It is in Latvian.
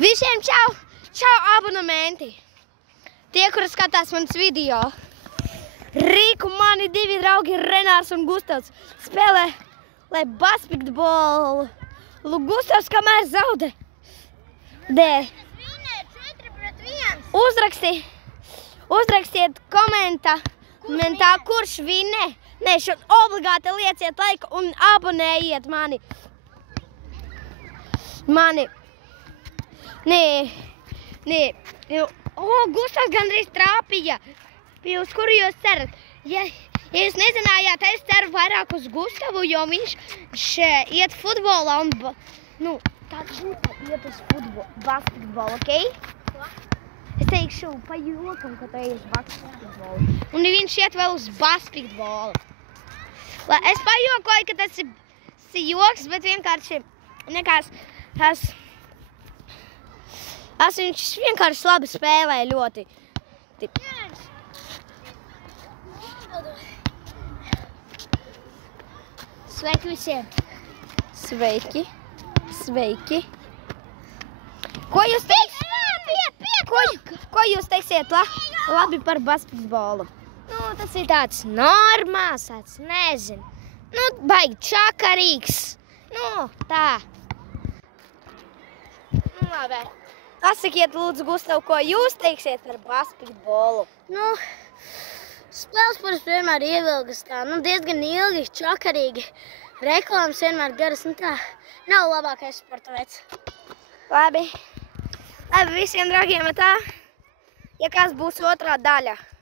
Visiem čau! Čau abonementi! Tie, kuri skatās manas video. Rīku mani divi draugi Renārs un Gustavs spēlē basketbolu. Gustavs kamēr zaudē. Uzrakstiet komentā, kurš vinē. Nē, obligāti lieciet laiku un abonējiet mani. Nē. Gustavs gandrīz trāpīja. Uz kuru jūs cerat? Ja jūs nezinājāt, es ceru vairāk uz Gustavu, jo viņš iet futbolā un, iet uz basketbolu, ok? Es teikšu pa jokam, ka tu ej uz basketbolu. Un viņš iet vēl uz basketbolu. Es pajokoju, ka tas ir joks, bet vienkārši viņš vienkārši labi spēlē ļoti. Sveiki visiem! Sveiki! Ko jūs teiksiet labi par basketbolu? Tas ir tāds normāls, nezinu. Baigi čakarīgs. Tā. Labi. Pasakiet, lūdzu, Gustav, ko jūs teiksiet par basketbolu? Spēles parasti vienmēr ievilgas tā, diezgan ilgi, čakarīgi. Reklāmas vienmēr garas, tā nav labākais sporta veids. Labi, visiem draugiem tā, ja kāds būs otrā daļa.